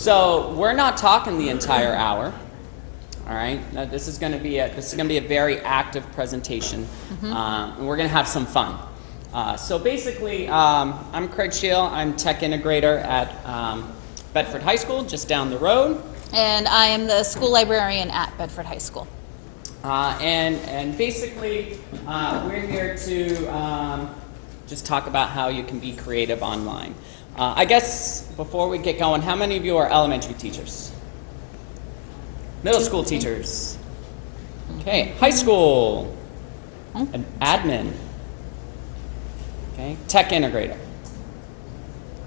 So we're not talking the entire hour. All right. Now, this is going to be a very active presentation, and we're going to have some fun. So basically, I'm Craig Scheel. I'm tech integrator at Bedford High School, just down the road. And I am the school librarian at Bedford High School. And basically, we're here to just talk about how you can be creative online. I guess before we get going, how many of you are elementary teachers? Middle school teachers. Okay, high school. An admin. Okay, tech integrator.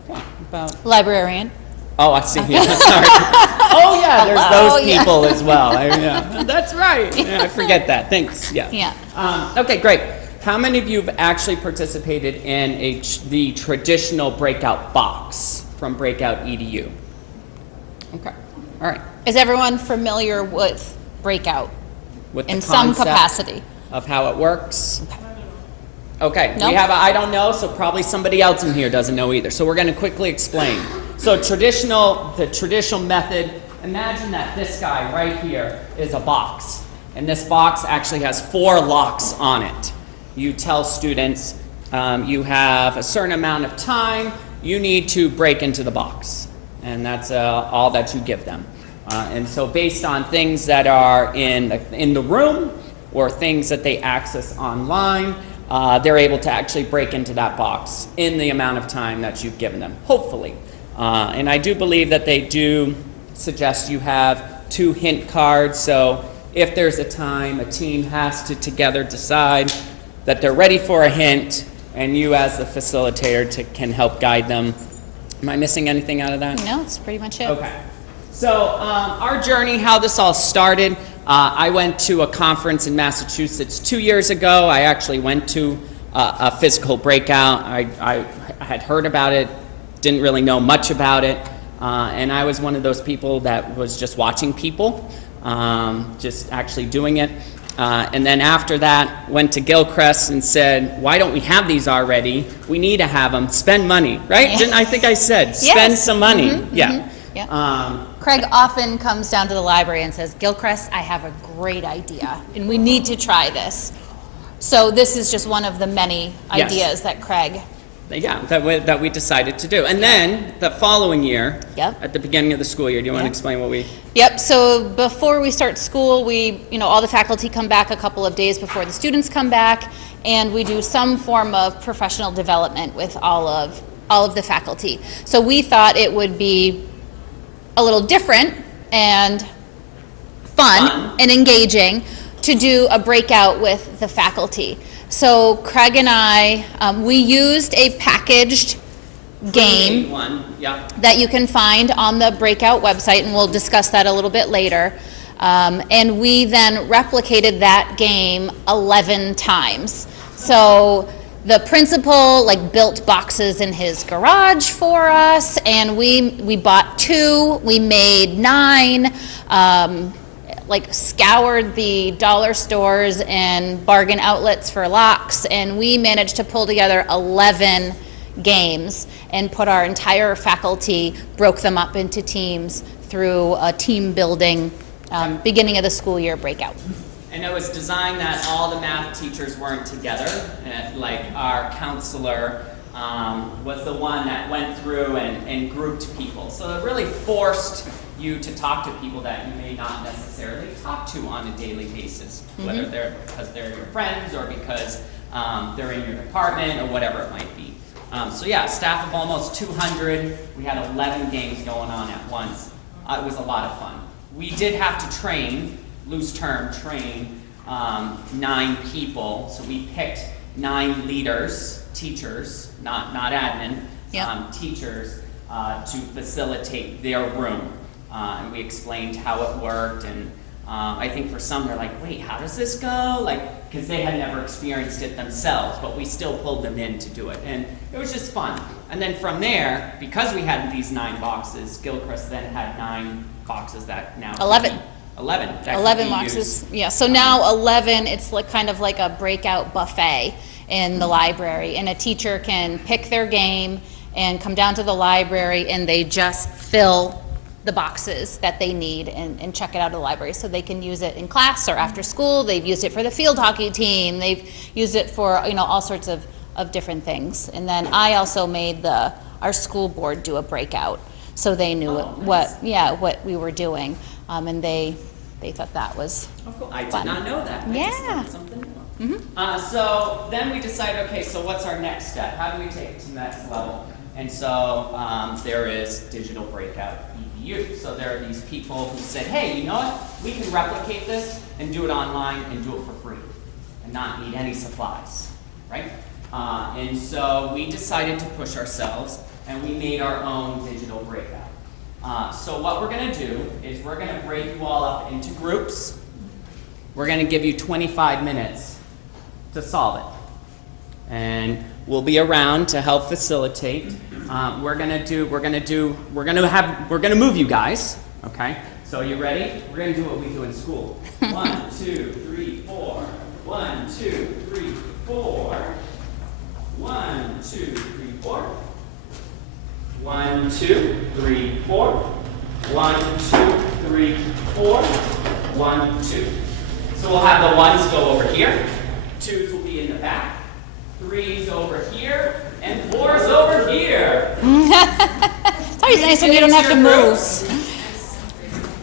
Okay, about Librarian. Oh, I see. Yeah, sorry. Oh, yeah, there's those people as well. Yeah, that's right. Yeah, I forget that. Thanks. Yeah. Yeah. Okay, great. How many of you have actually participated in the traditional breakout box from Breakout EDU? Okay. All right. Is everyone familiar with Breakout? With the in some concept capacity. Of how it works? Okay. Nope. We have a I don't know, so probably somebody else in here doesn't know either. So we're going to quickly explain. So the traditional method, imagine that this guy right here is a box. And this box actually has 4 locks on it. You tell students you have a certain amount of time, you need to break into the box. And that's all that you give them. And so based on things that are in the room or things that they access online, they're able to actually break into that box in the amount of time that you've given them, hopefully. And I do believe that they do suggest you have 2 hint cards, so if there's a time, a team has to together decide that they're ready for a hint, and you as the facilitator can help guide them. Am I missing anything out of that? No, that's pretty much it. Okay. So our journey, how this all started, I went to a conference in Massachusetts 2 years ago. I actually went to a physical breakout. I had heard about it, didn't really know much about it, and I was one of those people that was just watching people, just actually doing it. And then after that, went to Gilchrist and said, why don't we have these already? We need to have them. Spend money, right? Yeah. Didn't I think I said, spend some money. Yeah. Yeah. Craig often comes down to the library and says, Gilchrist, I have a great idea, and we need to try this. So this is just one of the many ideas that Craig... Yeah, that we decided to do. And then the following year, at the beginning of the school year, do you want to explain what we... Yep, so before we start school, all the faculty come back a couple of days before the students come back, and we do some form of professional development with all of the faculty. So we thought it would be a little different and fun and engaging to do a breakout with the faculty. So Craig and I, we used a packaged game that you can find on the Breakout website, and we'll discuss that a little bit later. And we then replicated that game 11 times. So the principal built boxes in his garage for us, and we bought 2, we made 9, scoured the dollar stores and bargain outlets for locks, and we managed to pull together 11 games and put our entire faculty, broke them up into teams through a team building beginning of the school year breakout. And it was designed that all the math teachers weren't together, and our counselor was the one that went through and grouped people. So it really forced you to talk to people that you may not necessarily talk to on a daily basis, whether they're because they're your friends or because they're in your department or whatever it might be. So yeah, staff of almost 200. We had 11 games going on at once. It was a lot of fun. We did have to train, loose term, 9 people. So we picked 9 leaders, teachers, not admin, teachers, to facilitate their room. And we explained how it worked, and I think for some they're like, wait, how does this go? Because they had never experienced it themselves, but we still pulled them in to do it. And it was just fun. And then from there, because we had these 9 boxes, Gilchrist then had 9 boxes that now... 11. 11 boxes, used. yeah. So now 11, it's kind of like a breakout buffet in the library, and a teacher can pick their game and come down to the library, and they just fill the boxes that they need and check it out of the library so they can use it in class or after school. They've used it for the field hockey team. They've used it for, you know, all sorts of different things. And then I also made our school board do a breakout so they knew what we were doing. And they thought that was I fun. did not know that. I Yeah. just learned something new. So then we decided, okay, so what's our next step? How do we take it to the next level? And so there is Digital Breakout EDU. So there are these people who said, hey, you know what? We can replicate this and do it online and do it for free and not need any supplies, right? And so we decided to push ourselves and we made our own Digital Breakout. So what we're going to do is we're going to break you all up into groups. We're going to give you 25 minutes to solve it. And we'll be around to help facilitate. We're going to move you guys, okay? So you ready? We're going to do what we do in school. 1, 2, 3, 4. 1, 2, 3, 4. 1, 2, 3, 4. 1, 2, 3, 4. 1, 2, 3, 4. 1, 2. So we'll have the ones go over here. Twos will be in the back. Threes over here. And fours over here. It's always nice when you don't have to move.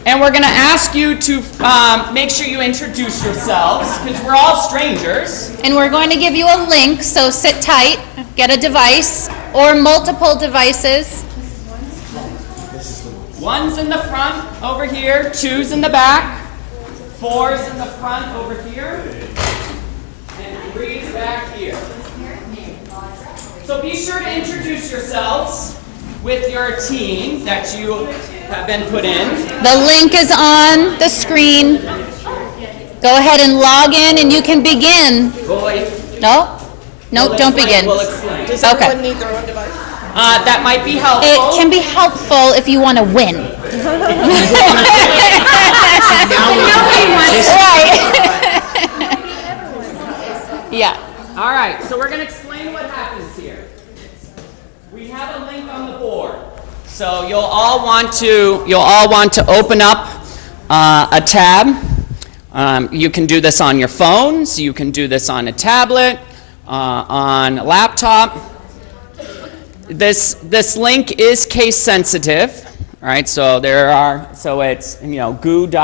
And we're going to ask you to make sure you introduce yourselves, because we're all strangers. And we're going to give you a link, so sit tight, get a device, or multiple devices. Ones in the front over here, twos in the back, fours in the front over here, and threes back here. So be sure to introduce yourselves with your team that you have been put in. The link is on the screen. Go ahead and log in and you can begin. No? No, don't begin. We'll explain. Does Okay. everyone need their own device? That might be helpful. It can be helpful if you want to win. Right. Yeah. All right, so we're going to explain what happens here. We have a link on the board. So you'll all want to open up a tab. You can do this on your phones. You can do this on a tablet, on a laptop. This link is case sensitive. All right, so it's goo.gl/r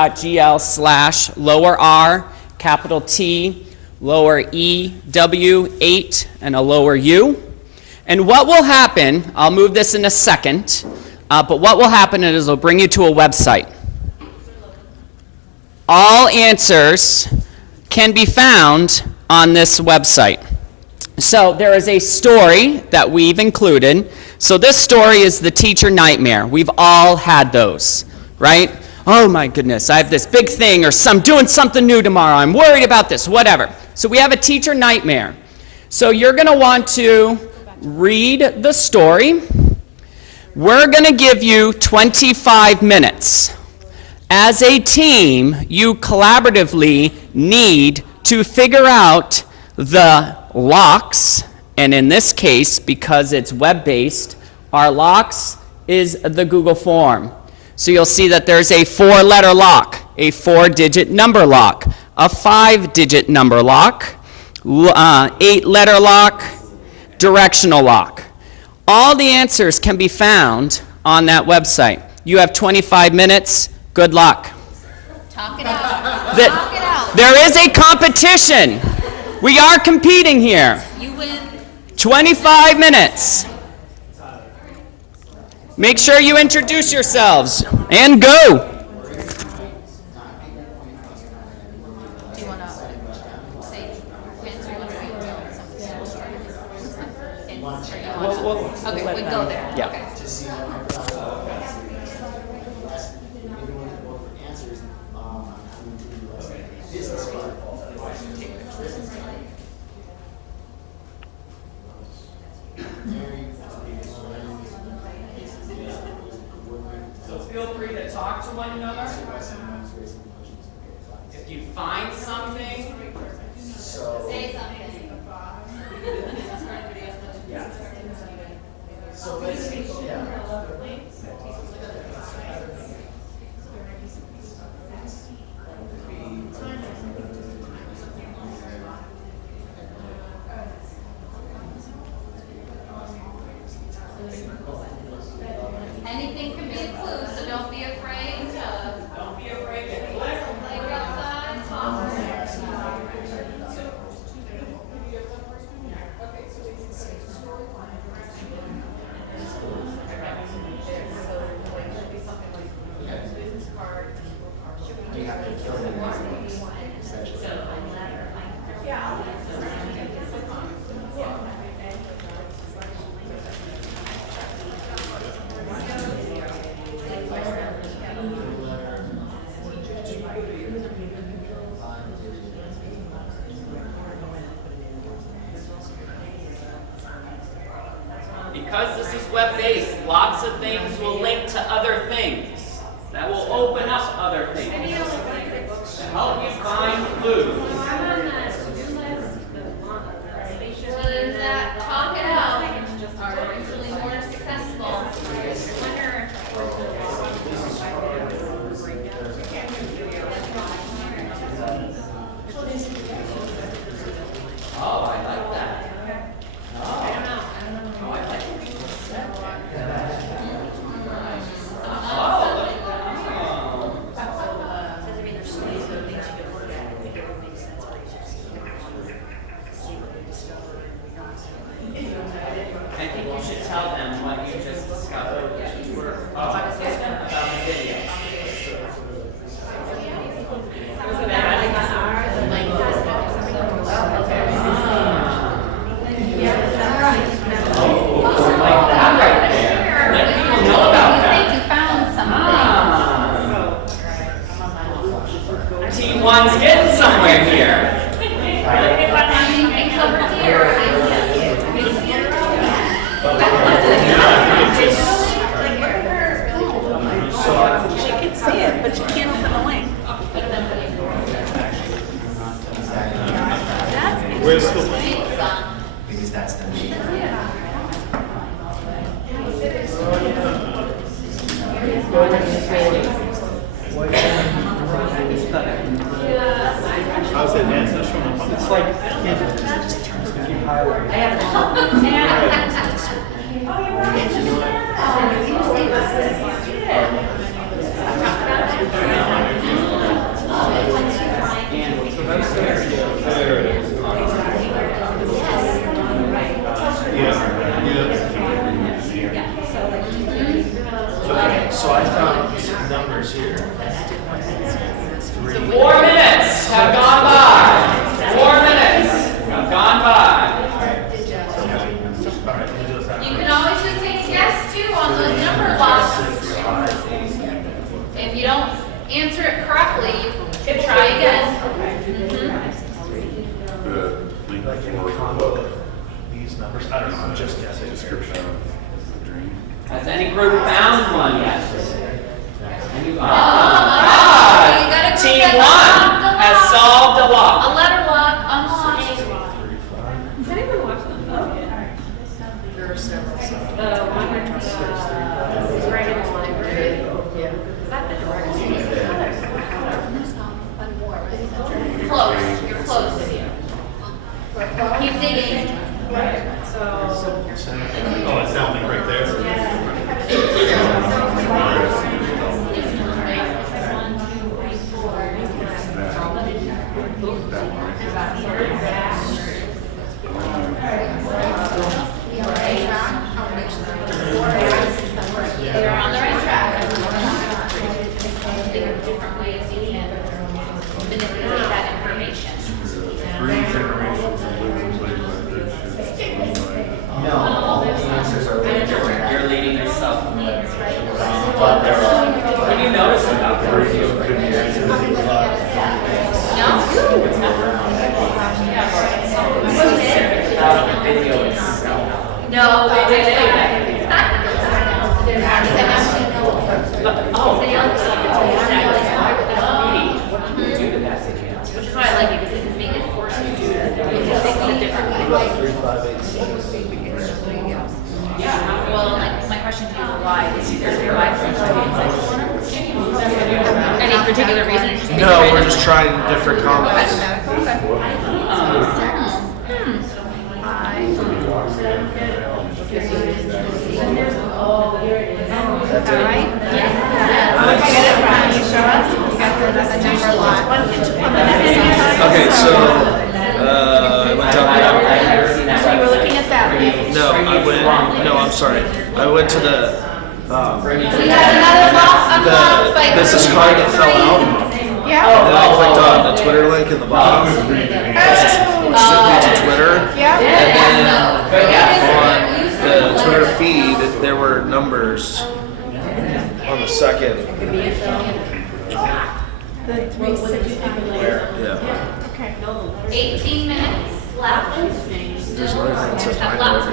capital T lower E W 8 and a lower U. And what will happen, I'll move this in a second, but what will happen is it'll bring you to a website. All answers can be found on this website. So there is a story that we've included. So this story is the teacher nightmare. We've all had those, right? Oh my goodness, I have this big thing, or doing something new tomorrow. I'm worried about this, whatever. So we have a teacher nightmare. So you're going to want to read the story. We're going to give you 25 minutes. As a team, you collaboratively need to figure out the locks, and in this case, because it's web-based, our locks is the Google form. So you'll see that there's a 4-letter lock, a 4-digit number lock, a 5-digit number lock, 8-letter lock, directional lock. All the answers can be found on that website. You have 25 minutes. Good luck. Talk it out. Talk it out. There is a competition. We are competing here. You win. 25 minutes. Make sure you introduce yourselves and go. Do you want to say wins or you want to read Okay, we go there. Yeah. Okay. So feel free to talk to one another. If you find something, Say something. yeah. Because this is web-based, lots of things will link to other things. That will open up other things. Help you find clues. Teams that talk it out are usually more successful. Oh, I like that. Oh, I like it. I think you should tell them what you just discovered about the video. Like that right there. Let people know about that. You found something. Team 1's getting somewhere here. Things over here. She can see it, but she can't open the link. Where's the link? Because that's the main. How's it ancestral? It's like Okay, so I found numbers here. 4 minutes have gone by. 4 minutes have gone by. You can always just say yes too on those number blocks. If you don't answer it correctly, you can try again. These numbers, I don't know, I'm just guessing. Description. Has any group found one yet? You gotta group Team that 1 has solved a A lock. letter lock unlocked. Does anyone watch them? There are several. The one with right in the library. Is that the direction? Close. You're close. Keep digging. oh, it's down like right there. You're on the right track. There are different ways you can manipulate that information. 3 generations of living played by this shit. No, the answers are very different. You're leading yourself. But there are. What do you notice about the review? About the video itself. No, they didn't. Which is why I like it, because it can make it force you to do things a different way. Well, like, my question to you is why? Is there why? Any particular reason? It's just No, we're just trying different combos. Okay, so I went down. So you were looking at that. No, I went. No, I'm sorry. I went to the We have another lock unlocked by business card that fell out. Yeah, And then I clicked on the Twitter link in the bottom. Sent me to Twitter. Yeah. And then on the Twitter feed, there were numbers on the second. The 360. Yeah. Okay. 18 minutes left. There's another thing that says Have I know lots of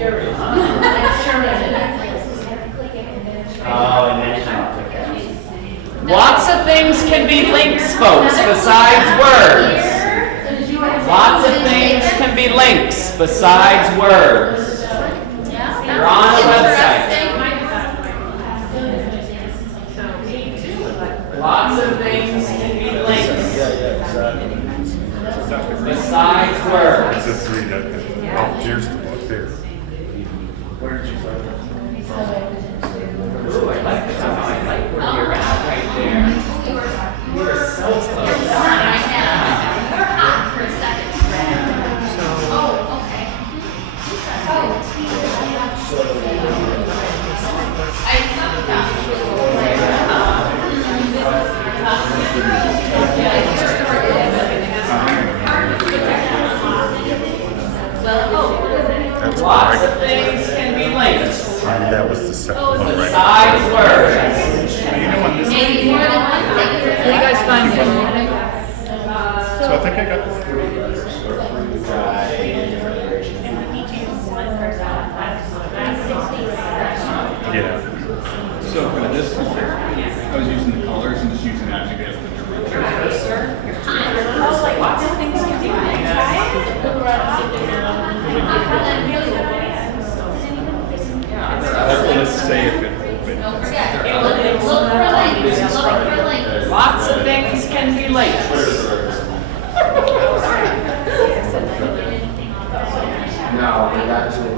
everything. time. Lots of things can be links, folks, besides words. Lots of things can be links besides words. You're on a website. Lots of things can be links Exactly. besides words. It's a 3 that, oh, here's the book there. Ooh, I like this. I like where you're at right there. You are so close. We're hot for a second. Oh, okay. That's Lots of correct. things can be linked That was the second one, right? besides words. Maybe more than one thing. What do you guys find? So I think I got the 3. Yeah. So for this one, I was using the colors and just using that to get the different. Lots of things can be linked, right? Let's say if it opened. Look for links. Look for links. Lots of things can be linked. No, but actually,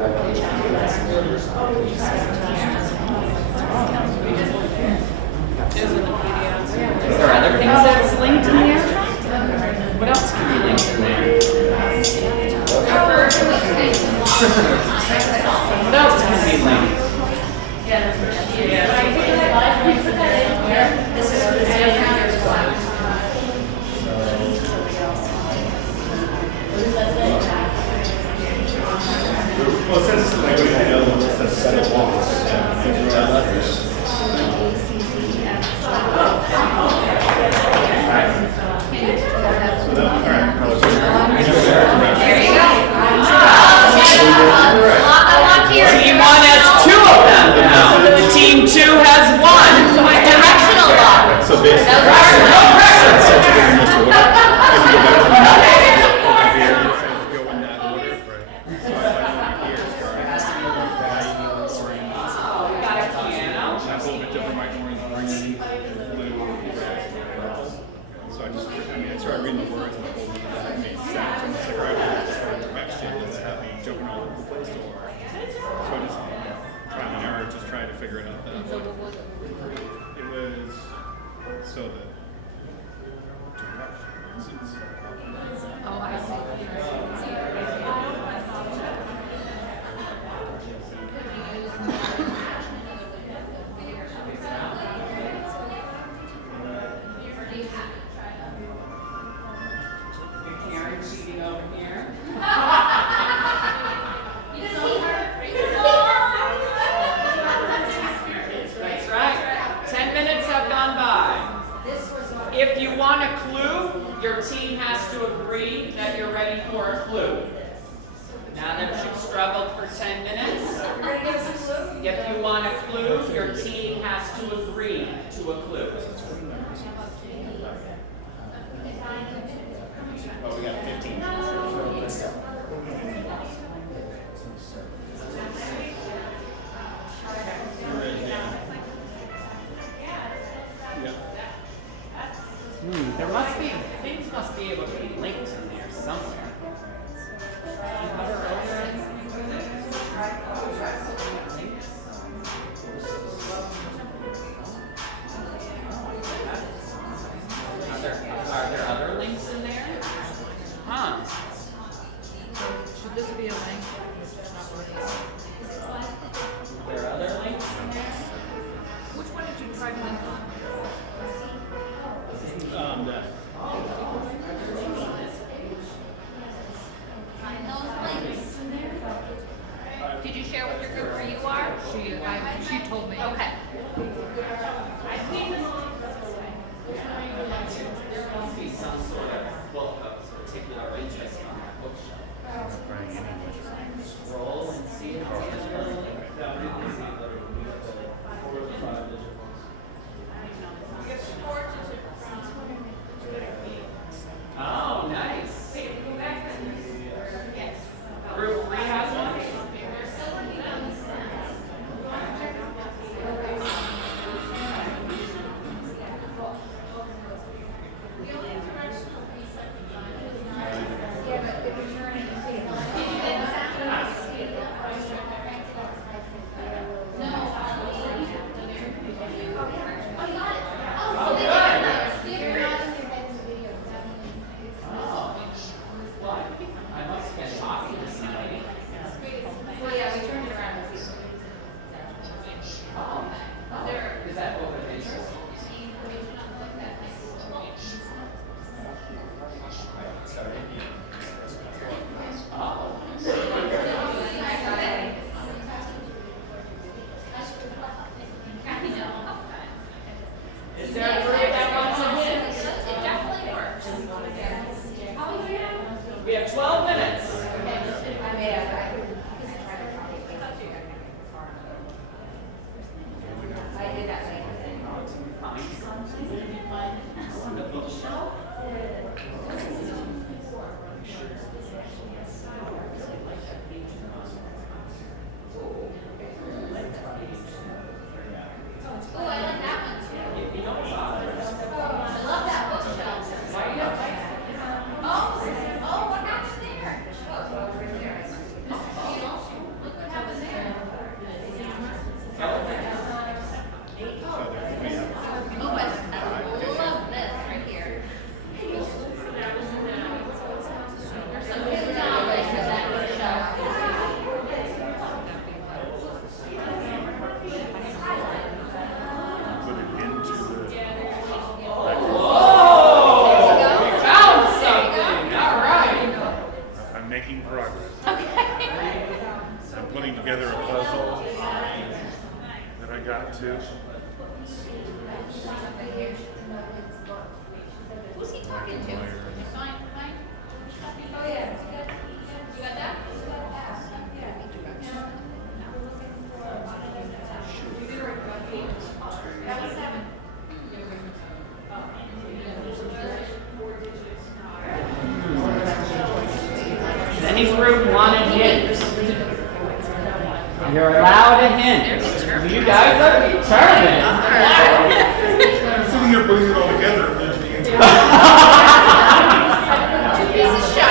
Is there other things that's linked in there? What else can be linked in there? What else can be linked? Well, it says like what I know, it says set of walls. Team 1 has 2 of them now. Team 2 has 1. Directional lock. So basically, No pressure. if you go back to the map here, it says go in that order. So I went here, started. That's a little bit different. My orange, green, blue, red. So I started reading the words and the whole thing made sense. And it's like, right, direction, does it have me jumping all over the place or? So I just trial and error, just trying to figure it out. It was so the directions. Oh, I see. Karen cheating over here. That's right. 10 minutes have gone by. If you want a clue, your team has to agree that you're ready for a clue. Now that you've struggled for 10 minutes, if you want a clue, your team has to agree to a clue. Oh, we got 15. There must be, things must be able to be linked in there somewhere. Okay. There must be some sort of book of particular interest on that bookshelf. Scroll and see if it's Oh, nice. Group 3 has one? I must have been talking to somebody. Well, yeah, we turned it around. Is that book of interest? Is there a group that wants a hint? It definitely works. We have 12 minutes. I did that. Oh, I like that one too. I love that bookshelf. Oh, what happened there? Oh, right there. Look what happened there. Oh, I love this right here. There's some good knowledge in that bookshelf. Put it into the, Found something. All right. I'm making progress. I'm putting together a puzzle that I got to. Who's he talking to? Mine. Oh, yeah. You got that? That was 7. Does any group want a hint? You're allowed a hint. You guys are determined. I'm sitting here putting it all together. And there's the answer. 2 pieces shy.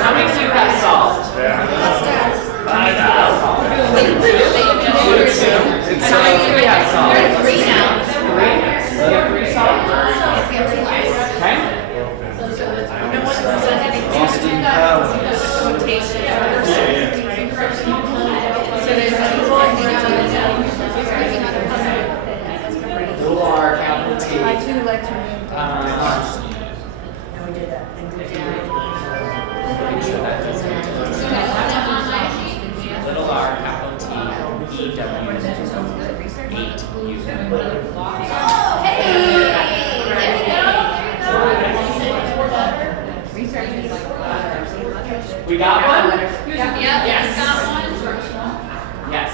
How many do you have solved? How many do we have solved? There's 3 now. 3? You have 3 solved? Okay. Austin Powers. Little R, capital T. I too like to read. Little R, capital T, E, W, 8, U. We got one? Yes. Got one. Yes.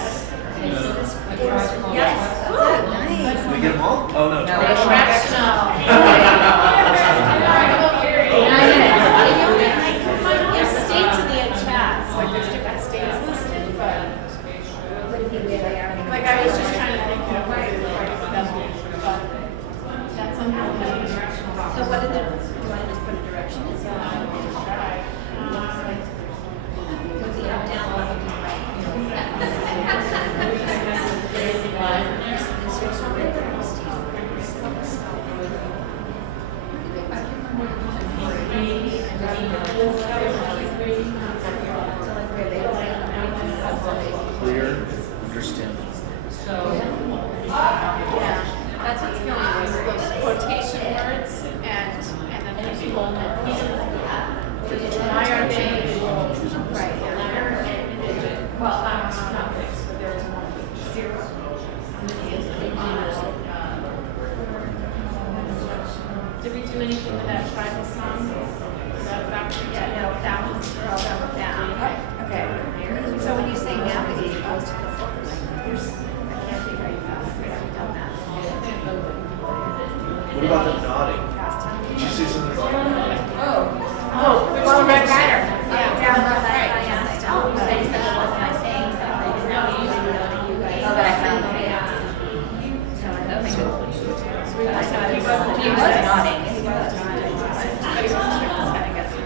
Did we get them all? Oh, no. There's states in the chat, like there's different states listed, but like I was just trying to think of that's somehow. So what did the, do I just put a direction? Was he up, down, left, right? What about the nodding? Did you see something like that? Well, red rider. Yeah, that's right. I asked. Oh, I just said it wasn't I saying something, because now we usually know that you guys. but I found it. So I thought maybe. But I saw he was nodding. He was nodding. But he was just kind of guessing.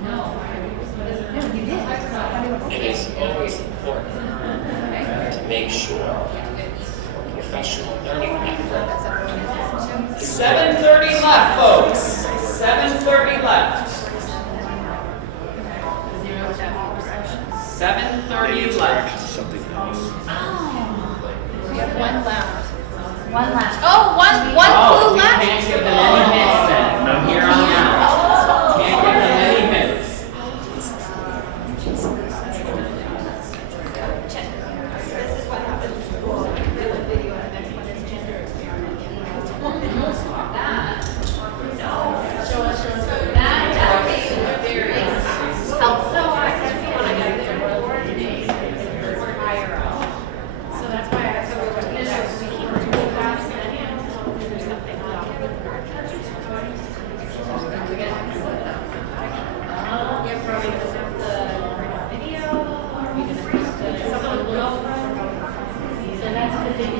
No, you did. It is always important to make sure professional learning effort. 7:30 left, folks. 7:30 left. 7:30 left. Something else. We have one left. One last. Oh, one Oh, clue we left. can't give them any hints then, from here on out. Can't give them any hints. This is what happens in school. Really video, and the next one is gender experiment. That would be very helpful. So I said, when I got there, coordinate, or higher up. So that's why I said we were going to keep doing that, and then, there's something off. We get yeah, for we just have the video, or we just have to, someone will go. So that's the thing.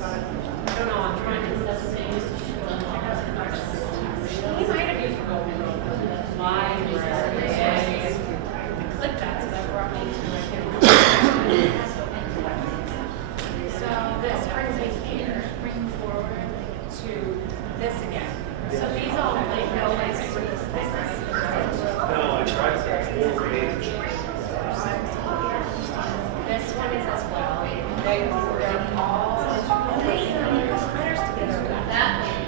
I don't know, I'm trying to set the things. He might have used library. Click that, so that brought me to my camera. So this brings me here, bring forward to this again. So these all like go like this. No, I tried that whole page. This one is as well. They're all letters together. That way.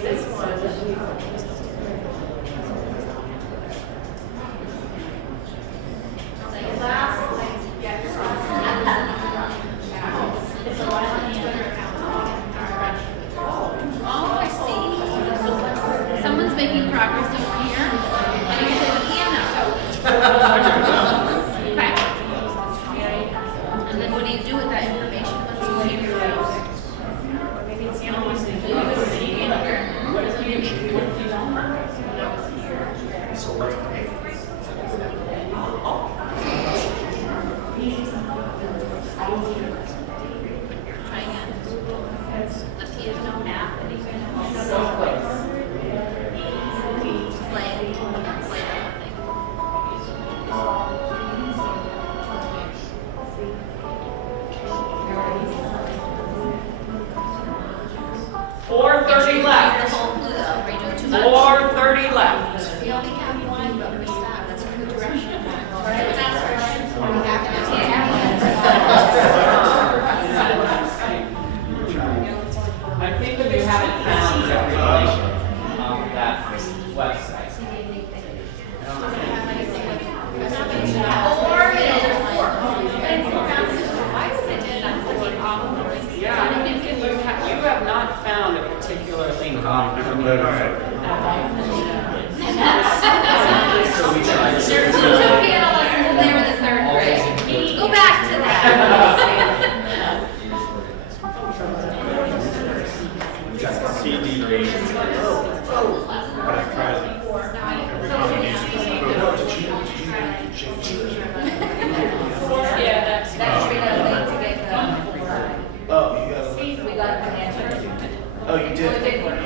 This one. Oh, I see. Someone's making progress over here. And you have a piano. Okay. And then what do you do with that information once you hear it? Try again. The piano map. Play. Play that thing. 4:30 left. The whole clue though. Are you doing too much? 4:30 left. We only have one, but we stop. That's for the direction. I think that you haven't found the information on that website. Yeah, you have not found a particular link on Different letters. There are two piano lessons when they were in the third grade. Go back to that. Yeah, that's That's we got a link to get the. Oh, you got a. We got an answer. Oh, you It did. did work.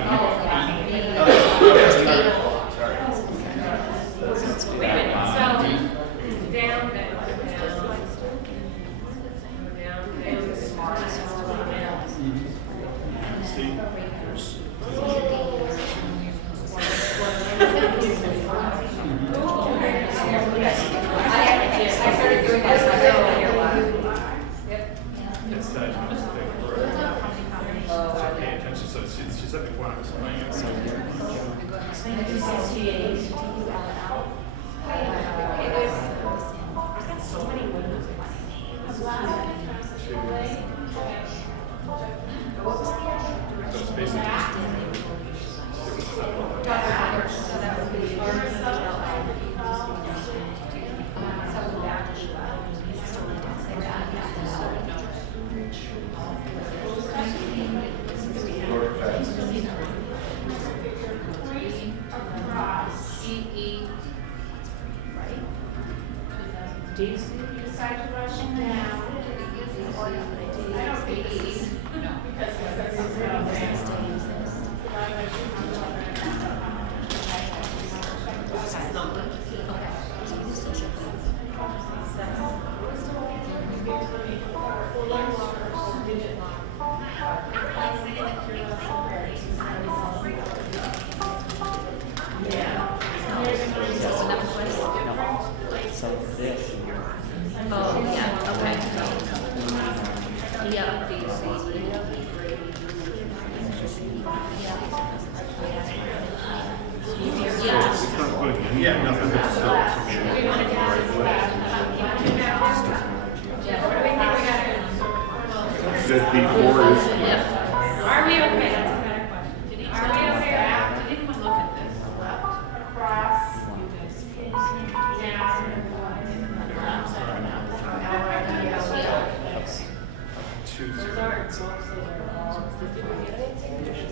wait a minute, so down, down, I started doing Yeah, nothing but still. Said before is. Are we okay? That's a better question. Are we okay after? Did anyone look at this? Across. Yeah.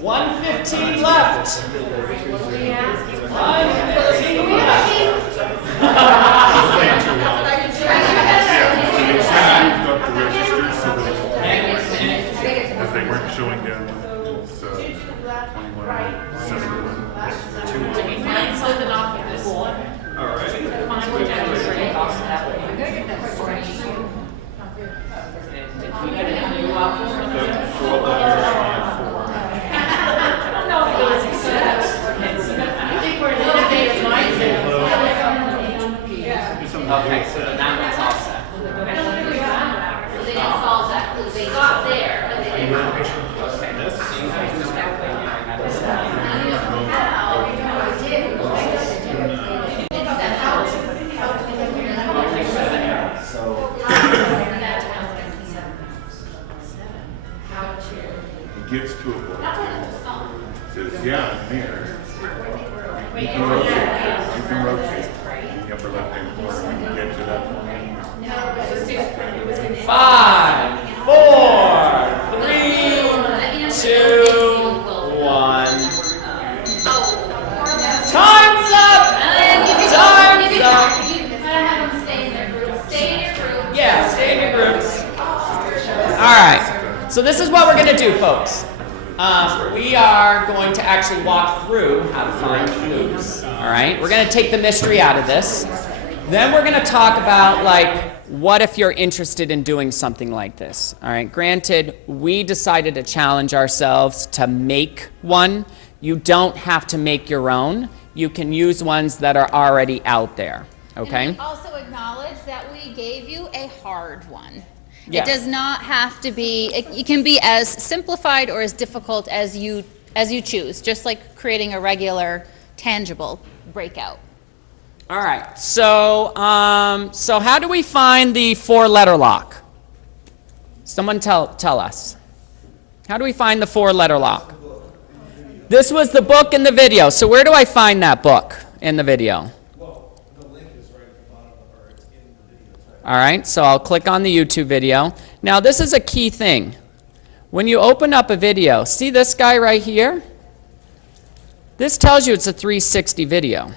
1:15 left. 1:15 left. Up the register so that as they weren't showing down, it's 21, 7. Okay, so then that one's all set. So they didn't solve that clue. They got there, but they didn't. It gets to a point. Says, yeah, I'm here. You can rotate. You can rotate. In the upper left hand corner when you get to that point. 5, 4, 3, 2, 1. Time's up! Time's up! Yeah, stay in your groups. Alright, so this is what we're going to do, folks. We are going to actually walk through how to find clues. Alright, we're going to take the mystery out of this. Then we're going to talk about, like, what if you're interested in doing something like this? All right, granted, we decided to challenge ourselves to make one. You don't have to make your own. You can use ones that are already out there, okay? And we also acknowledge that we gave you a hard one. Yes. It does not have to be, it can be as simplified or as difficult as you choose, just like creating a regular, tangible breakout. All right, so how do we find the 4-letter lock? Someone tell us. How do we find the 4-letter lock? This was the book in the video. So where do I find that book in the video? Well, the link is right at the bottom, or it's in the video. All right, so I'll click on the YouTube video. Now this is a key thing. When you open up a video, see this guy right here? This tells you it's a 360 video.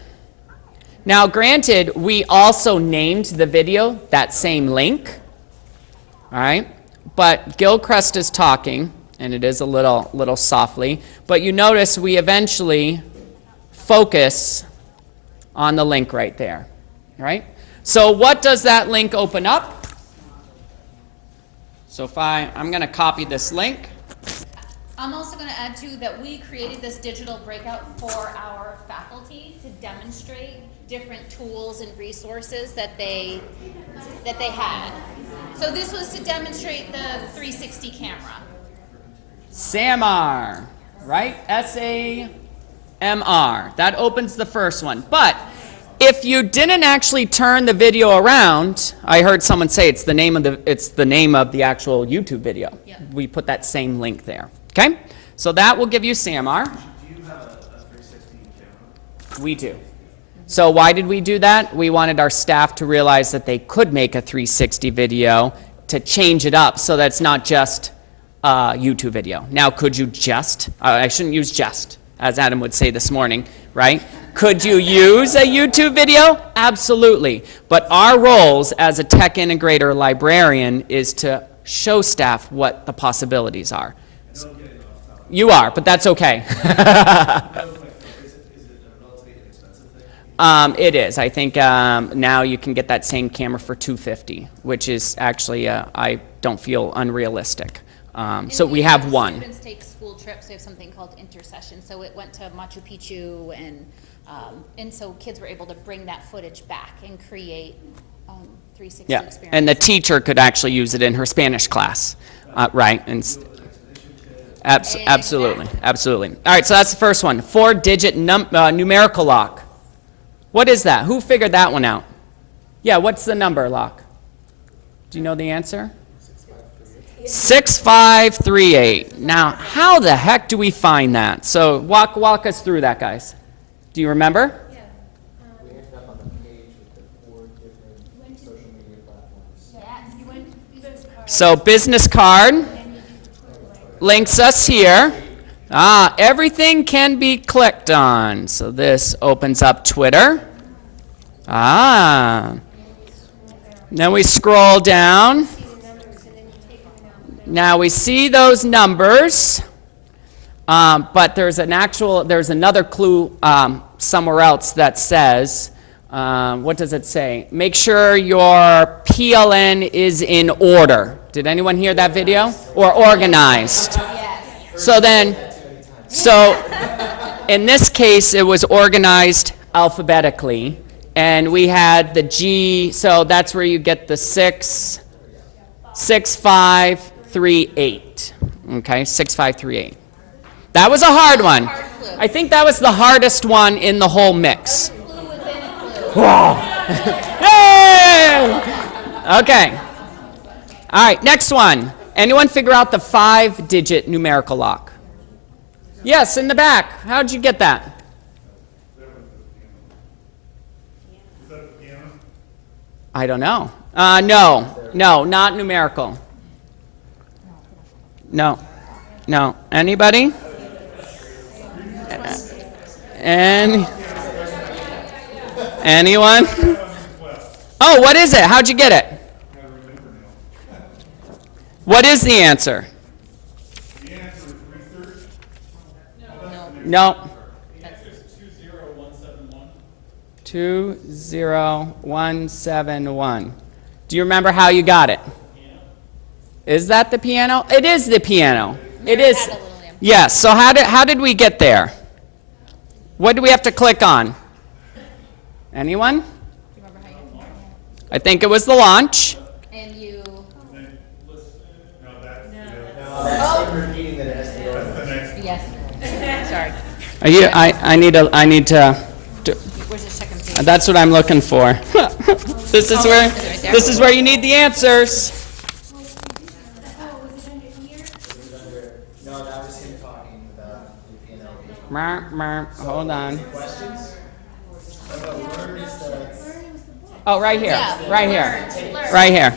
Now, granted, we also named the video that same link, all right? But Gilchrist is talking, and it is a little softly, but you notice we eventually focus on the link right there, all right? So what does that link open up? So if I'm going to copy this link. I'm also going to add, too, that we created this digital breakout for our faculty to demonstrate different tools and resources that they had. So this was to demonstrate the 360 camera. SAMR, right? SAMR. MR. That opens the first one. But if you didn't actually turn the video around, I heard someone say it's the name of the actual YouTube video. Yeah. We put that same link there. Okay? So that will give you CMR. Do you have a 360 camera? We do. So why did we do that? We wanted our staff to realize that they could make a 360 video to change it up so that it's not just a YouTube video. Now, could you just, I shouldn't use just, as Adam would say this morning, right? Could you use a YouTube video? Absolutely. But our roles as a tech integrator librarian is to show staff what the possibilities are. You are, but that's okay. It is. I think now you can get that same camera for $250, which is actually, I don't feel unrealistic. So we have one. Students take school trips. We have something called Intersession. So it went to Machu Picchu, and so kids were able to bring that footage back and create 360 Yeah, experience. and the teacher could actually use it in her Spanish class, right? And absolutely, absolutely. All right, so that's the first one. 4-digit numerical lock. What is that? Who figured that one out? Yeah, what's the number lock? Do you know the answer? 6538. Now, how the heck do we find that? So walk us through that, guys. Do you remember? Yeah. We ended up on the page with the 4 different social media platforms. So business card links us here. Everything can be clicked on. So this opens up Twitter. Then we scroll down. Now we see those numbers, but there's another clue somewhere else that says, what does it say? Make sure your PLN is in order. Did anyone hear that video? Or organized. So in this case, it was organized alphabetically, and we had the G, so that's where you get the 6538. Okay, 6538. That was a hard one. I think that was the hardest one in the whole mix. Yay! Okay. All right, next one. Anyone figure out the 5-digit numerical lock? Yes, in the back. How'd you get that? I don't know. No, not numerical. No. Anybody? Anyone? Oh, what is it? How'd you get it? What is the answer? The answer is research. No. It's 20171. 20171. Do you remember how you got it? Is that the piano? It is the piano. It is. Yes. So how did we get there? What do we have to click on? Anyone? I think it was the launch. And you. Repeating that it has to go. Yes. Sorry. I need to. Where's the second page? That's what I'm looking for. This is where you need the answers. No, that was him talking about the piano. Hold on. Questions? Oh, right here. Yeah. Right here. Right here.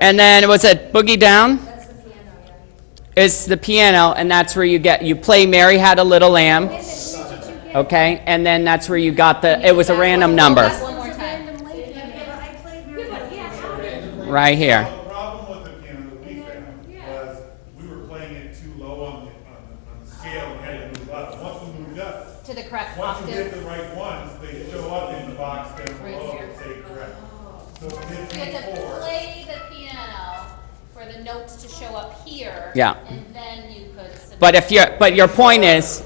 And then was it Boogie Down? It's the piano, and that's where you play Mary Had a Little Lamb. Okay, and then that's where you got it was a random number. One more time. Right here. The problem with the piano that we found was we were playing it too low on the scale and had to move up. Once we moved up, To the correct once we octave. hit the right ones, they show up in the box down below and say correct. So if we You hit have to D4, play the piano for the notes to show up here. Yeah. And then you could submit. But your point is,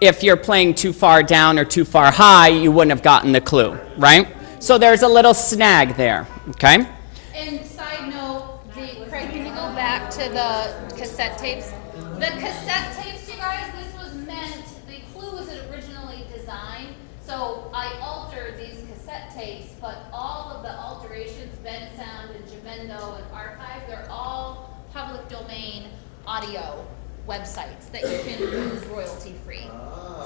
if you're playing too far down or too far high, you wouldn't have gotten the clue, right? So there's a little snag there, okay? And side note, Craig, can you go back to the cassette tapes? The cassette tapes, you guys, this was meant, the clue was originally audio websites that you can use royalty free.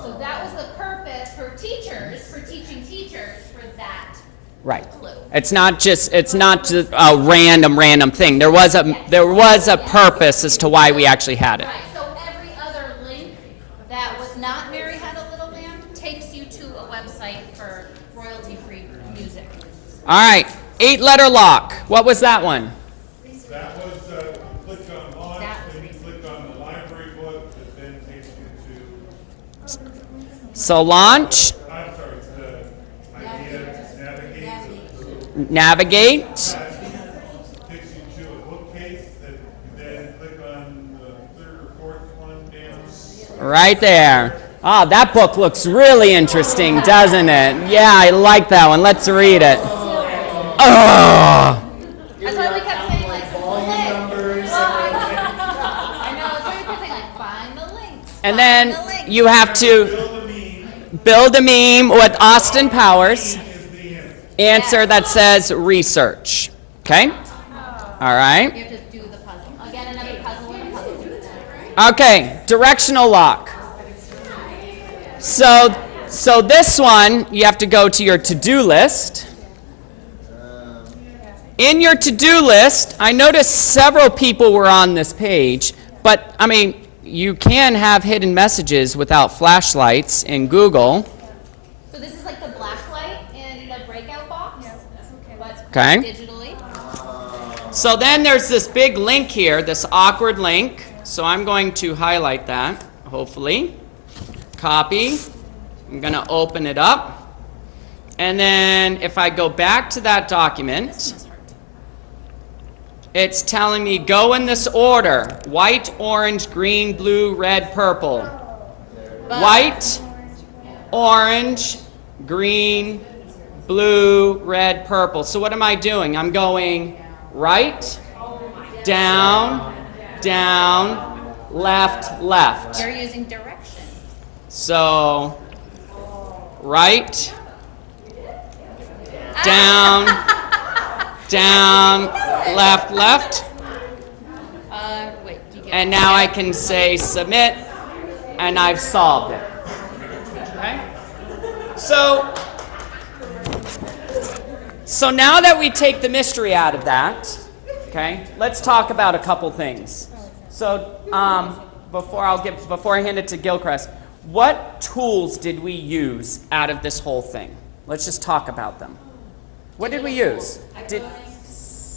So that was the purpose for teachers, for teaching teachers, for that Right. clue. It's not just a random thing. There was a purpose as to why we actually had it. Right, so every other link that was not Mary Had a Little Lamb takes you to a website for royalty-free music. All right, 8-letter lock. What was that one? That was, click on launch, That was then you click on the library book, that then takes you to, So launch, I'm sorry, it's the idea, navigate, navigate. takes you to a bookcase, that you then click on the third or fourth one down. Right there. Oh, that book looks really interesting, doesn't it? Yeah, I like that one. Let's read it. Oh. That's why we kept saying, like, click. numbers. I know, that's why we kept saying, like, find the links. And find then the links. you have to build a meme with Austin Powers. Answer that says research. Okay? All right. You have to do the puzzle. Again, another puzzle and a puzzle. Okay, directional lock. So this one, you have to go to your to-do list. In your to-do list, I noticed several people were on this page, but I mean, you can have hidden messages without flashlights in Google. So this is like the black light in the breakout box, but Okay. digitally. So then there's this big link here, this awkward link. So I'm going to highlight that, hopefully. Copy. I'm going to open it up. And then if I go back to that document, it's telling me go in this order: white, orange, green, blue, red, purple. White, orange, green, blue, red, purple. So what am I doing? I'm going right, down, down, left, left. You're using direction. So right, down, down, left, left. Wait, you get And now I can say submit, and I've solved it. Okay? So now that we take the mystery out of that, okay, let's talk about a couple things. So before I hand it to Gilchrist, what tools did we use out of this whole thing? Let's just talk about them. What did we use?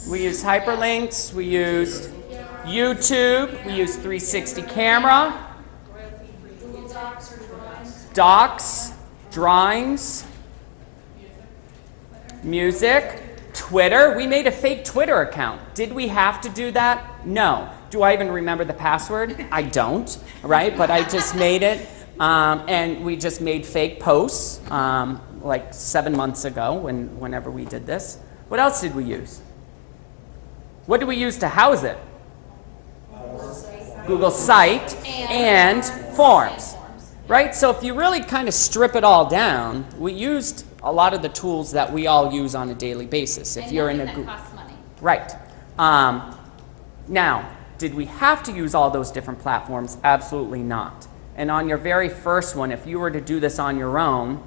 We used hyperlinks, we used YouTube, we used 360 camera, docs, drawings, music, Twitter. We made a fake Twitter account. Did we have to do that? No. Do I even remember the password? I don't, right? But I just made it, and we just made fake posts like 7 months ago whenever we did this. What else did we use? What did we use to house it? Google Site and Forms, right? So if you really kind of strip it all down, we used a lot of the tools that we all use on a daily basis. If and you're in nothing a that group, costs money. right? Now, did we have to use all those different platforms? Absolutely not. And on your very first one, if you were to do this on your own,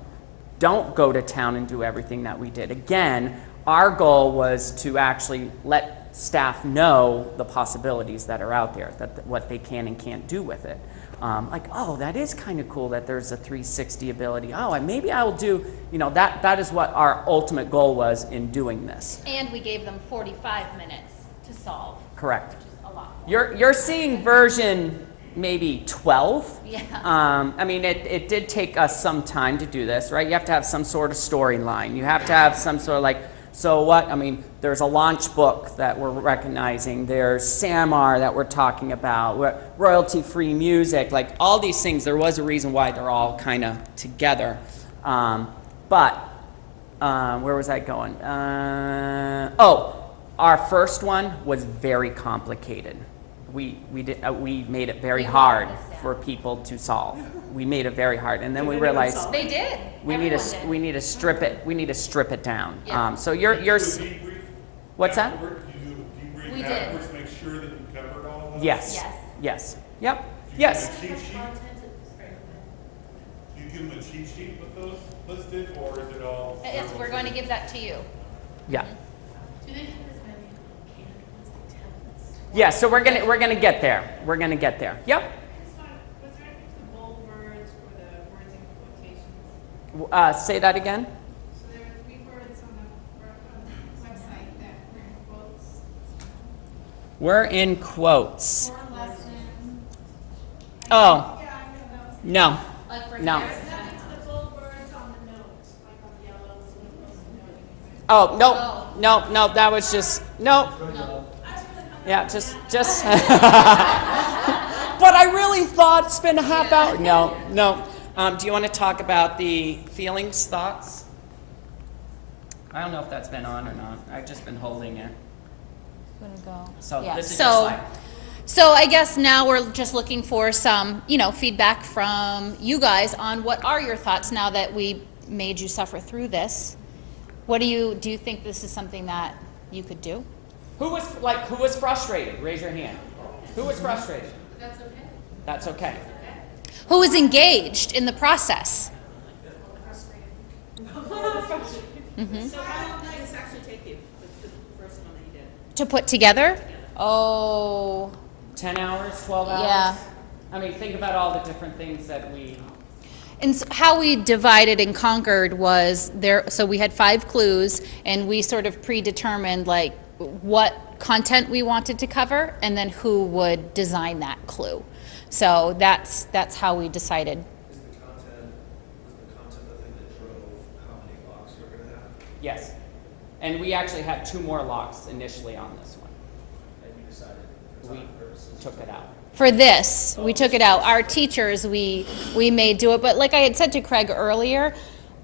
don't go to town and do everything that we did. Again, our goal was to actually let staff know the possibilities that are out there, that what they can and can't do with it. Like, oh, that is kind of cool that there's a 360 ability. Oh, and maybe I'll do, that is what our ultimate goal was in doing this. And we gave them 45 minutes to solve. Correct. Which is a lot. You're seeing version maybe 12. Yeah. I mean, it did take us some time to do this, right? You have to have some sort of storyline. You have to have some sort of there's a launch book that we're recognizing. There's SAMR that we're talking about, royalty-free music, like all these things. There was a reason why they're all kind of together. But where was I going? Our first one was very complicated. We made it very hard for people to solve. We made it very hard, and then we realized They did. we need to strip it. We need to strip it down. Yeah. So you're what's that? Afterward, you do a debrief We did. afterwards, make sure that you covered all of it? Yes. Yes. Yes. Yep. Yes. A cheat sheet? Do you give them a cheat sheet with those listed, or is it all? Yes, we're going to give that to you. Yeah. Do they have as many candidates like templates? Yeah. So we're gonna get there. We're gonna get there. Yep. Was there anything to the bold words or the words in quotations? Say that again. So there are 3 words on the website that were in quotes. We're in quotes. For a lesson. Oh. Yeah, I know those. No. Like for No. here? There's nothing to the bold words on the notes, like on the yellows and the post-it note. Oh no. That was just no. Yeah, just. But I really thought spend a half hour. No. Do you want to talk about the feelings, thoughts? I don't know if that's been on or not. I've just been holding it. So Yeah. this is your slide. So I guess now we're just looking for some, feedback from you guys on what are your thoughts now that we made you suffer through this. What do you think this is something that you could do? Who was frustrated? Raise your hand. Who was frustrated? That's okay. That's okay. Who was engaged in the process? So how long did this actually take you, the first one that you did? To put together? Oh, 10 hours, 12 hours? Yeah. I mean, think about all the different things that we... and how we divided and conquered was there, so we had 5 clues, and we sort of predetermined like what content we wanted to cover, and then who would design that clue. So that's how we decided. Was the content the thing that drove how many locks you're gonna have? Yes. And we actually had 2 more locks initially on this one. And you decided for We time purposes. took it out. For this, we took it out. Our teachers, we made do it, but like I had said to Craig earlier,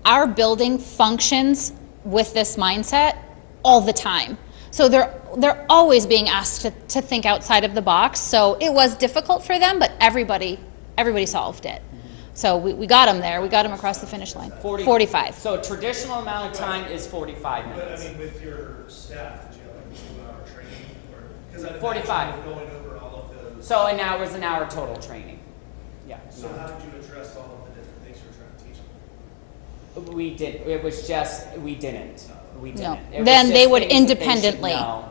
our building functions with this mindset all the time. So they're always being asked to think outside of the box. So it was difficult for them, but everybody solved it. So we got them there. We got them across the finish line. 45. So a traditional amount of time is 45 But minutes. I mean, with your staff, did you have like a 2-hour training? Because I'd 45. imagine we're going over all of those. So an hour is an hour total training. Yeah. So how did you address all of the different things you were trying to teach them? We did. It was just, we didn't. We didn't. No. It was Then just they would things that they should independently. know.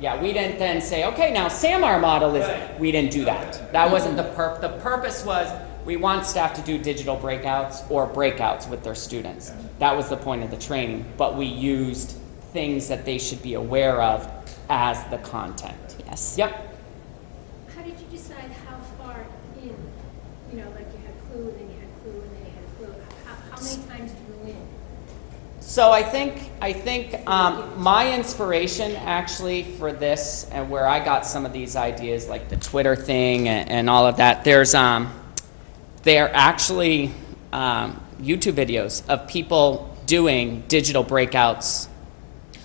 Yeah. We didn't then say, okay, now SAMR model is, we didn't do that. That wasn't the the purpose was we want staff to do digital breakouts or breakouts with their students. That was the point of the training, but we used things that they should be aware of as the content. Yes. Yep. How did you decide how far in? Like you had clue, and then you had clue, and then you had clue. How many times did you go in? So I think my inspiration actually for this and where I got some of these ideas like the Twitter thing and all of that, they're actually YouTube videos of people doing digital breakouts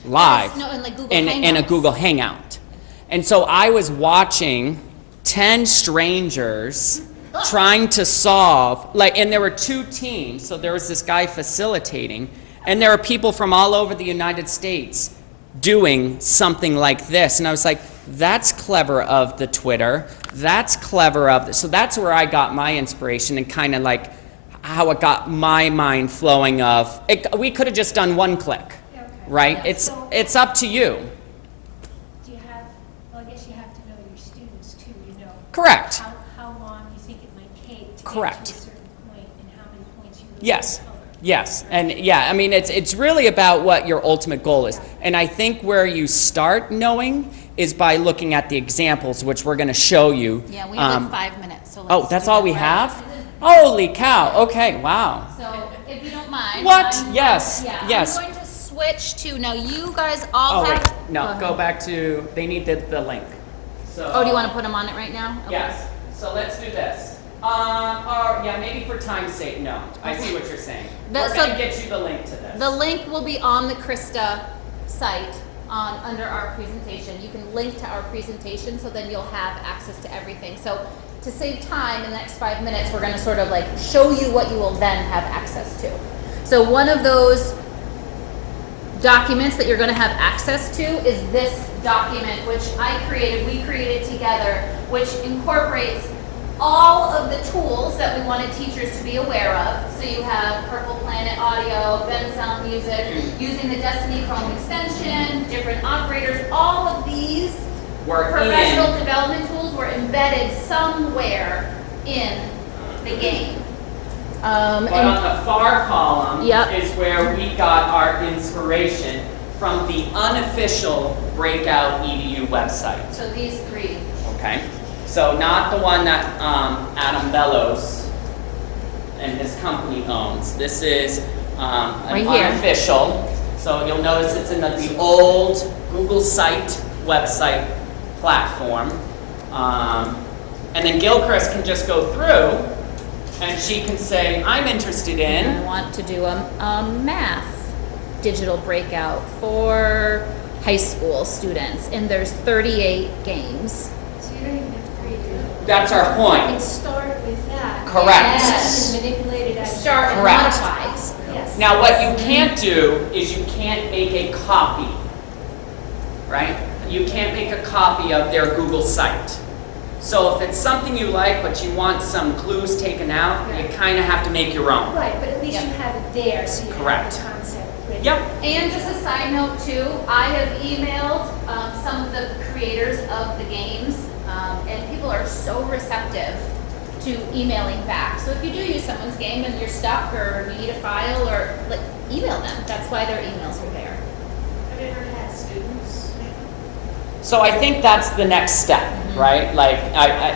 live No, and like Google in a Hangouts. Google Hangout. And so I was watching 10 strangers trying to solve, and there were 2 teams, so there was this guy facilitating, and there are people from all over the United States doing something like this. And I was like, that's clever of the Twitter. That's clever of this. So that's where I got my inspiration and kind of like how it got my mind flowing of, we could have just done 1 click, Yeah, okay. right? So- It's up to you. Do you have, well, I guess you have to know your students too, Correct. how long you think it might take to Correct. get to a certain point and how many points you really Yes. want to cover. Yes, and yeah, I mean, it's really about what your ultimate goal is. And I think where you start knowing is by looking at the examples, which we're going to show you. Yeah, we have like 5 minutes. So Oh, let's that's do all that we right. have? Holy cow, okay, wow. So if you don't mind. What? Yes, Yeah, yes. I'm going to switch to, now you guys all Oh, wait, have. no, ahead. go back to, they need the link. So, Oh, do you want to put them on it right now? Okay. Yes, so let's do this. Or, yeah, maybe for time's sake, no. I see what you're saying. We're So going to get you the link to this. The link will be on the Krista site under our presentation. You can link to our presentation, so then you'll have access to everything. So to save time in the next 5 minutes, we're going to sort of like show you what you will then have access to. So one of those documents that you're going to have access to is this document, which we created together which incorporates all of the tools that we wanted teachers to be aware of. So you have Purple Planet Audio, Ben Sound Music, using the Destiny Chrome extension, different operators, all of these professional development tools were embedded somewhere in the game. But on the far column Yep. is where we got our inspiration from the unofficial Breakout EDU website. So these three. Okay, so not the one that Adam Bellows and his company owns. This is an Right here. unofficial. So you'll notice it's in the old Google site website platform. And then Gilchrist can just go through and she can say, I'm interested I in. want to do a math digital breakout for high school students, and there's 38 games. So you don't even have to redo. That's our You point. can start with that. Correct. Yes. And manipulate it as Start and Correct. modify. Yes. Now, what you can't do is you can't make a copy, right? You can't make a copy of their Google site. So if it's something you like, but you want some clues taken out, you kind of have to make your own. Right, but at least Yep. you have it there, so you Correct. have the concept. With Yep. And just a side note too, I have emailed some of the creators of the games, and people are so receptive to emailing back. So if you do use someone's game and you're stuck or you need a file, or like, email them. That's why their emails are there. Have you ever had students make them? So I think that's the next step, right? Like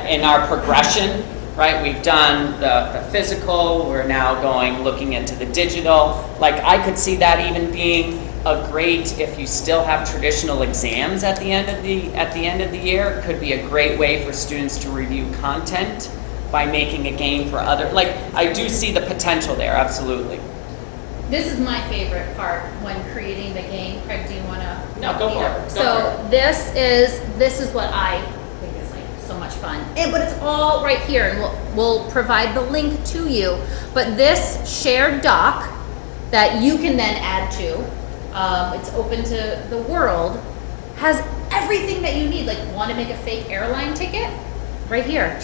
in our progression, right? We've done the physical, we're now looking into the digital. Like I could see that even being a great, if you still have traditional exams at the end of the year, it could be a great way for students to review content by making a game for other, like I do see the potential there, absolutely. This is my favorite part when creating the game. Craig, do you want to? No, go for it. Go So this is what I think is like so much fun. But it's all right here, and we'll provide the link to you. But this shared doc that you can then add to, it's open to the world, has everything that you need. Like, want to make a fake airline ticket? Right here.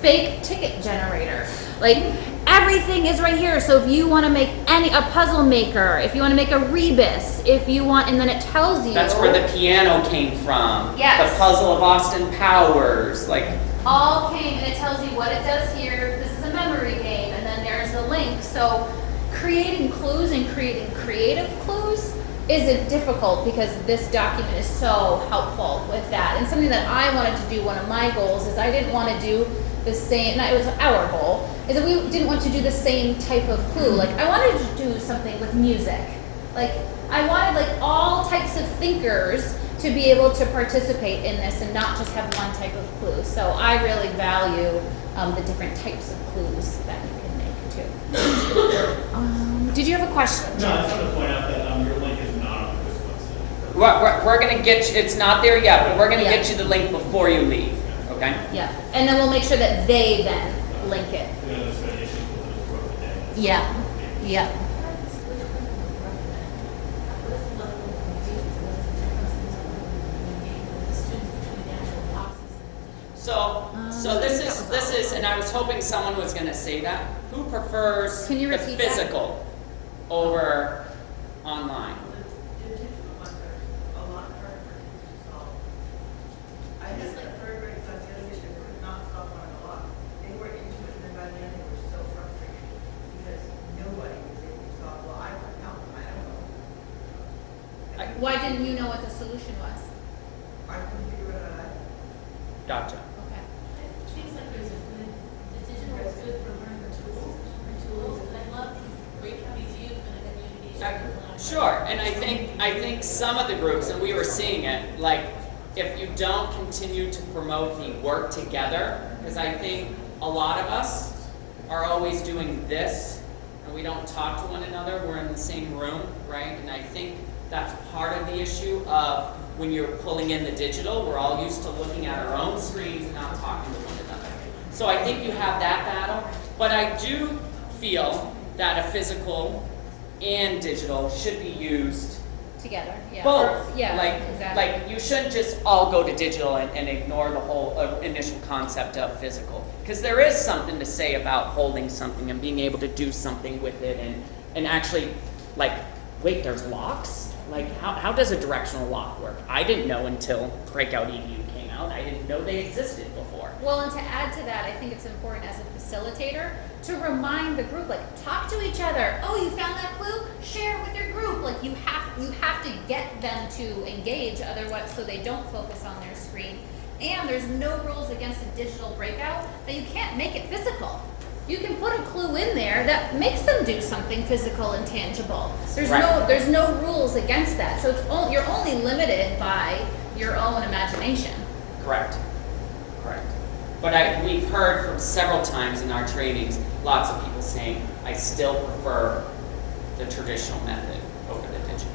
Fake ticket generator. Like, everything is right here. So if you want to make a puzzle maker, if you want to make a rebus, if you want, and then it tells you. That's where the piano came from. Yes. The puzzle of Austin Powers, like. All came, and it tells you what it does here. This is a memory game, and then there's the link. So creating clues and creating creative clues isn't difficult because this document is so helpful with that. And something that I wanted to do, one of my goals, is I didn't want to do the same, it was our goal, is that we didn't want to do the same type of clue. Like, I wanted to do something with music. Like, I wanted like all types of thinkers to be able to participate in this and not just have one type of clue. So I really value the different types of clues that you can make too. Did you have a question? No, I just want to point out that your link is not on this website. We're going to get you, it's not there yet, but we're going to Yeah. get you the link before you leave, okay? Yeah, and then we'll make sure that they then link it. You know, there's been issues with it throughout the day. Yeah, yeah. So this is, and I was hoping someone was going to say that. Who prefers Can you the repeat that? physical over online? The digital ones are a lot harder for kids to solve. I had a third grade class the other day that could not solve one a lot. They were into it, and then by the end they were so frustrated because nobody was able to solve. Well, I couldn't help them, I don't know. Why didn't you know what the solution was? I couldn't figure it out. Gotcha. Okay. It seems like there's a good, the digital is good for learning the tools, and I love Breakout EDU and the communication. Sure, and I think some of the groups, and we were seeing it, like if you don't continue to promote the work together, because I think a lot of us are always doing this, and we don't talk to one another, we're in the same room, right? And I think that's part of the issue of when you're pulling in the digital, we're all used to looking at our own screens and not talking to one another. So I think you have that battle, but I do feel that a physical and digital should be used Together, yeah. Both. Yeah, like, exactly. Like, you shouldn't just all go to digital and ignore the whole initial concept of physical. Because there is something to say about holding something and being able to do something with it and actually, like, wait, there's locks? Like, how does a directional lock work? I didn't know until Breakout EDU came out. I didn't know they existed before. Well, and to add to that, I think it's important as a facilitator to remind the group, like, talk to each other. Oh, you found that clue? Share it with your group. Like, you have to get them to engage, otherwise, so they don't focus on their screen. And there's no rules against a digital breakout, but you can't make it physical. You can put a clue in there that makes them do something physical and tangible. There's no rules against that. So you're only limited by your own imagination. Correct. Correct. But we've heard from several times in our trainings, lots of people saying, I still prefer the traditional method over the digital.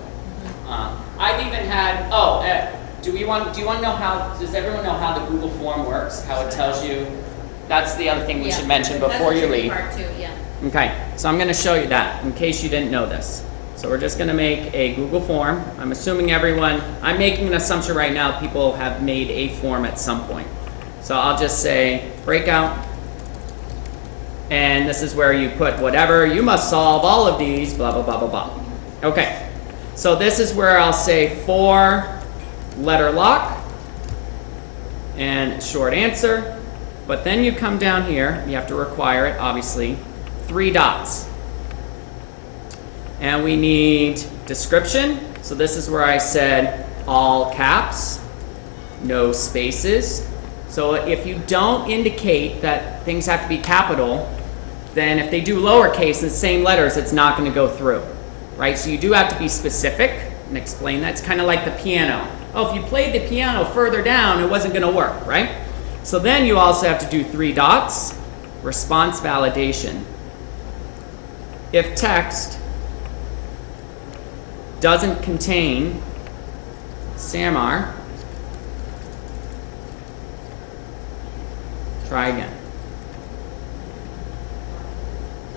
I've even had, do you want to know how, does everyone know how the Google form works? How it tells you, that's the other thing we should mention before you leave. That's the tricky part too, yeah. Okay, so I'm going to show you that in case you didn't know this. So we're just going to make a Google form. I'm assuming I'm making an assumption right now people have made a form at some point. So I'll just say breakout, and this is where you put whatever, you must solve all of these, blah, blah, blah, blah, blah. Okay, so this is where I'll say 4-letter lock, and short answer. But then you come down here, you have to require it, obviously, 3 dots. And we need description. So this is where I said all caps, no spaces. So if you don't indicate that things have to be capital, then if they do lowercase in the same letters, it's not going to go through, right? So you do have to be specific and explain that. It's kind of like the piano. Oh, if you played the piano further down, it wasn't going to work, right? So then you also have to do 3 dots, response validation. If text doesn't contain SAMR, try again.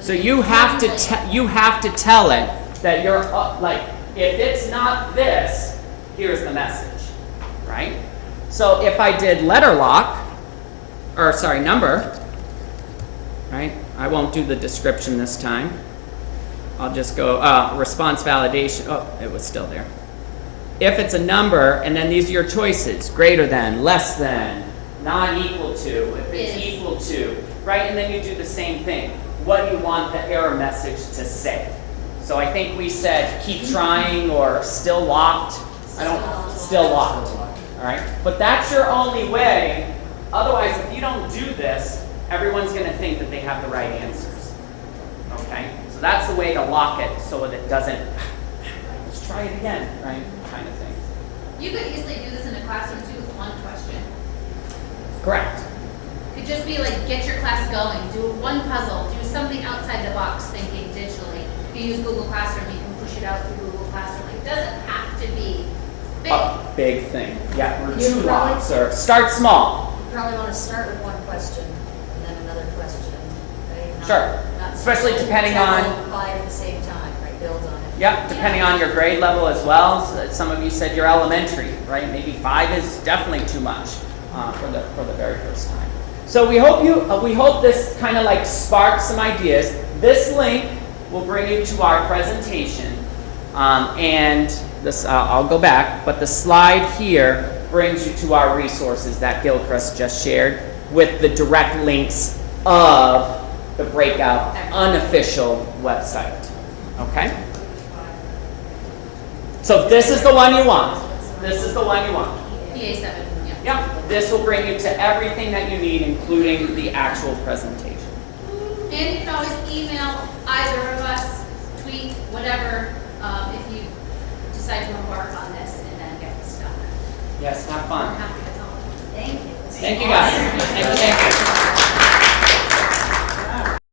So you have to tell it that you're like, if it's not this, here's the message, right? So if I did letter lock, or sorry, number, right? I won't do the description this time. I'll just go response validation. Oh, it was still there. If it's a number, and then these are your choices: greater than, less than, not equal to, if it's equal to, right? And then you do the same thing. What do you want the error message to say? So I think we said keep trying or still locked. Still locked. All right? But that's your only way. Otherwise, if you don't do this, everyone's going to think that they have the right answers. Okay? So that's the way to lock it so that it doesn't, let's try it again, right? Kind of thing. You could easily do this in a classroom too with one question. Correct. It could just be like, get your class going, do one puzzle, do something outside the box thinking digitally. If you use Google Classroom, you can push it out through Google Classroom. It doesn't have to be big. A big thing. Yeah, or 2 locks, or start small. You probably want to start with one question and then another question. Right? Sure. Especially depending on 5 at the same time, right? Build on it. Yep, depending on your grade level as well. So some of you said you're elementary, right? Maybe 5 is definitely too much for the very first time. So we hope this kind of like sparks some ideas. This link will bring you to our presentation, and this I'll go back, but the slide here brings you to our resources that Gilchrist just shared with the direct links of the Breakout Unofficial website. Okay? So this is the one you want. This is the one you want. PA7, yeah. Yep. This will bring you to everything that you need, including the actual presentation. And you can always email either of us, tweet, whatever, if you decide to embark on this and then get stuck. Yes, have fun. I'm happy to help. Thank you. Thank you guys. Thank you.